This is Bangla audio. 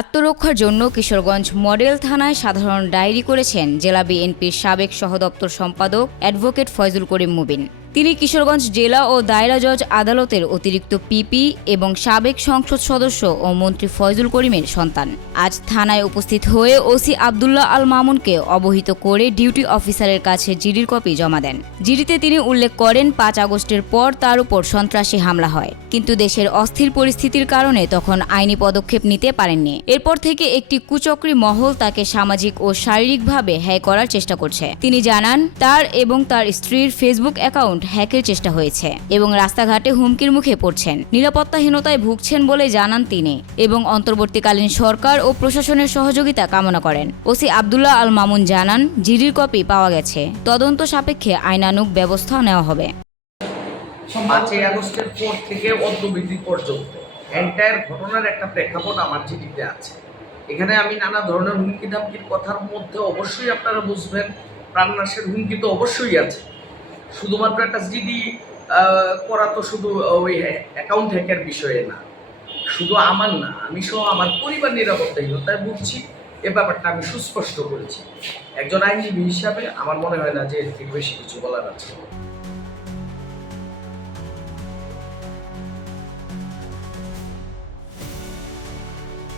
আত্মরক্ষার জন্য কিশোরগঞ্জ মডেল থানায় সাধারণ ডায়েরি করেছেন জেলা বিএনপির সাবেক সহদপ্তর সম্পাদক অ্যাডভোকেট ফয়জুল করিম মুবিন। তিনি কিশোরগঞ্জ জেলা ও দায়রা জজ আদালতের অতিরিক্ত পিপি এবং সাবেক সংসদ সদস্য ও মন্ত্রী ফয়জুল করিমের সন্তান। আজ থানায় উপস্থিত হয়ে ওসি আবদুল্লাহ আল মামুনকে অবহিত করে ডিউটি অফিসারের কাছে জিডির কপি জমা দেন। জিডিতে তিনি উল্লেখ করেন, পাঁচ আগস্টের পর তার উপর সন্ত্রাসী হামলা হয়। কিন্তু দেশের অস্থির পরিস্থিতির কারণে তখন আইনি পদক্ষেপ নিতে পারেননি। এরপর থেকে একটি কুচক্রী মহল তাকে সামাজিক ও শারীরিকভাবে হ্যাক করার চেষ্টা করছে। তিনি জানান, তার এবং তার স্ত্রীর ফেসবুক অ্যাকাউন্ট হ্যাকের চেষ্টা হয়েছে এবং রাস্তাঘাটে হুমকির মুখে পড়ছেন। নিরাপত্তাহীনতায় ভুগছেন বলে জানান তিনি এবং অন্তর্বর্তীকালীন সরকার ও প্রশাসনের সহযোগিতা কামনা করেন। ওসি আবদুল্লাহ আল মামুন জানান, জিডির কপি পাওয়া গেছে। তদন্ত সাপেক্ষে আইনানুগ ব্যবস্থা নেওয়া হবে। পাঁচই আগস্টের পর থেকে অদ্যবিধি পর্যন্ত এন্টায়ার ঘটনার একটা প্রেক্ষাপট আমার চিঠিতে আছে। এখানে আমি নানা ধরনের হুমকি ধামকির কথার মধ্যে অবশ্যই আপনারা বুঝবেন, প্রাণনাশের হুমকি তো অবশ্যই আছে। শুধুমাত্র একটা জিডি করা তো শুধু ওই অ্যাকাউন্ট হ্যাকের বিষয়ে না। শুধু আমার না, আমি সহ আমার পরিবার নিরাপত্তাহীনতায় বুঝছি এ ব্যাপারটা আমি সুস্পষ্ট করেছি। একজন আইনজীবী হিসাবে আমার মনে হয় না যে এর থেকে বেশি কিছু বলার আছে।